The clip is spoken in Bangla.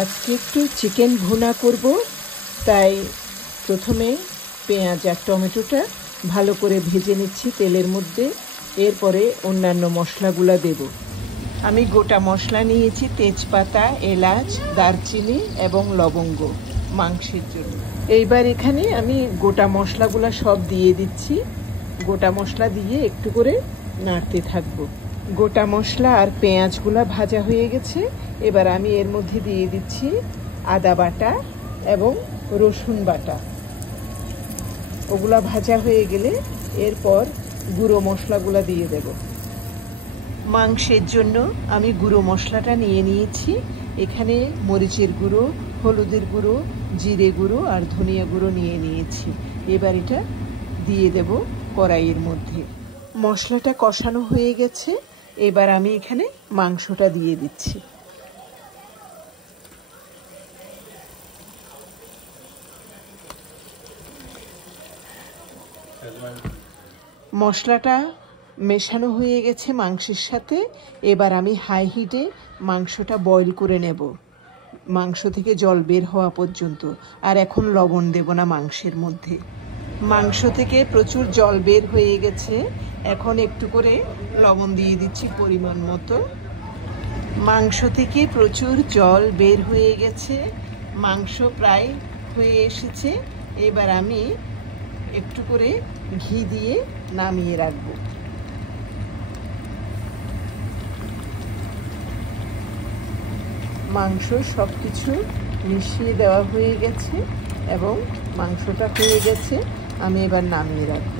আজকে একটু চিকেন ভুনা করব, তাই প্রথমে পেঁয়াজ আর টমেটোটা ভালো করে ভেজে নিচ্ছি তেলের মধ্যে। এরপরে অন্যান্য মশলাগুলো দেব। আমি গোটা মশলা নিয়েছি তেজপাতা, এলাচ, দারচিনি এবং লবঙ্গ মাংসের জন্য। এইবার এখানে আমি গোটা মশলাগুলো সব দিয়ে দিচ্ছি। গোটা মশলা দিয়ে একটু করে নাড়তে থাকবো। গোটা মশলা আর পেঁয়াজগুলো ভাজা হয়ে গেছে। এবার আমি এর মধ্যে দিয়ে দিচ্ছি আদা বাটা এবং রসুন বাটা। ওগুলা ভাজা হয়ে গেলে এরপর গুঁড়ো মশলাগুলো দিয়ে দেব। মাংসের জন্য আমি গুঁড়ো মশলাটা নিয়ে নিয়েছি। এখানে মরিচের গুঁড়ো, হলুদের গুঁড়ো, জিরে গুঁড়ো আর ধনিয়া গুঁড়ো নিয়ে নিয়েছি। এবার এটা দিয়ে দেব কড়াইয়ের মধ্যে। মশলাটা কষানো হয়ে গেছে। এবার আমি এখানে মাংসটা দিয়ে দিচ্ছি। মশলাটা মেশানো হয়ে গেছে মাংসের সাথে। এবার আমি হাই হিটে মাংসটা বয়েল করে নেব, মাংস থেকে জল বের হওয়া পর্যন্ত। আর এখন লবণ দেব না মাংসের মধ্যে। মাংস থেকে প্রচুর জল বের হয়ে গেছে। এখন একটু করে লবণ দিয়ে দিচ্ছি পরিমাণ মতো। মাংস থেকে প্রচুর জল বের হয়ে গেছে, মাংস প্রায় হয়ে এসেছে। এবার আমি একটু করে ঘি দিয়ে নামিয়ে রাখব। মাংস সব কিছু মিশিয়ে দেওয়া হয়ে গেছে এবং মাংসটা হয়ে গেছে। আমি এবার নামিয়ে রাখব।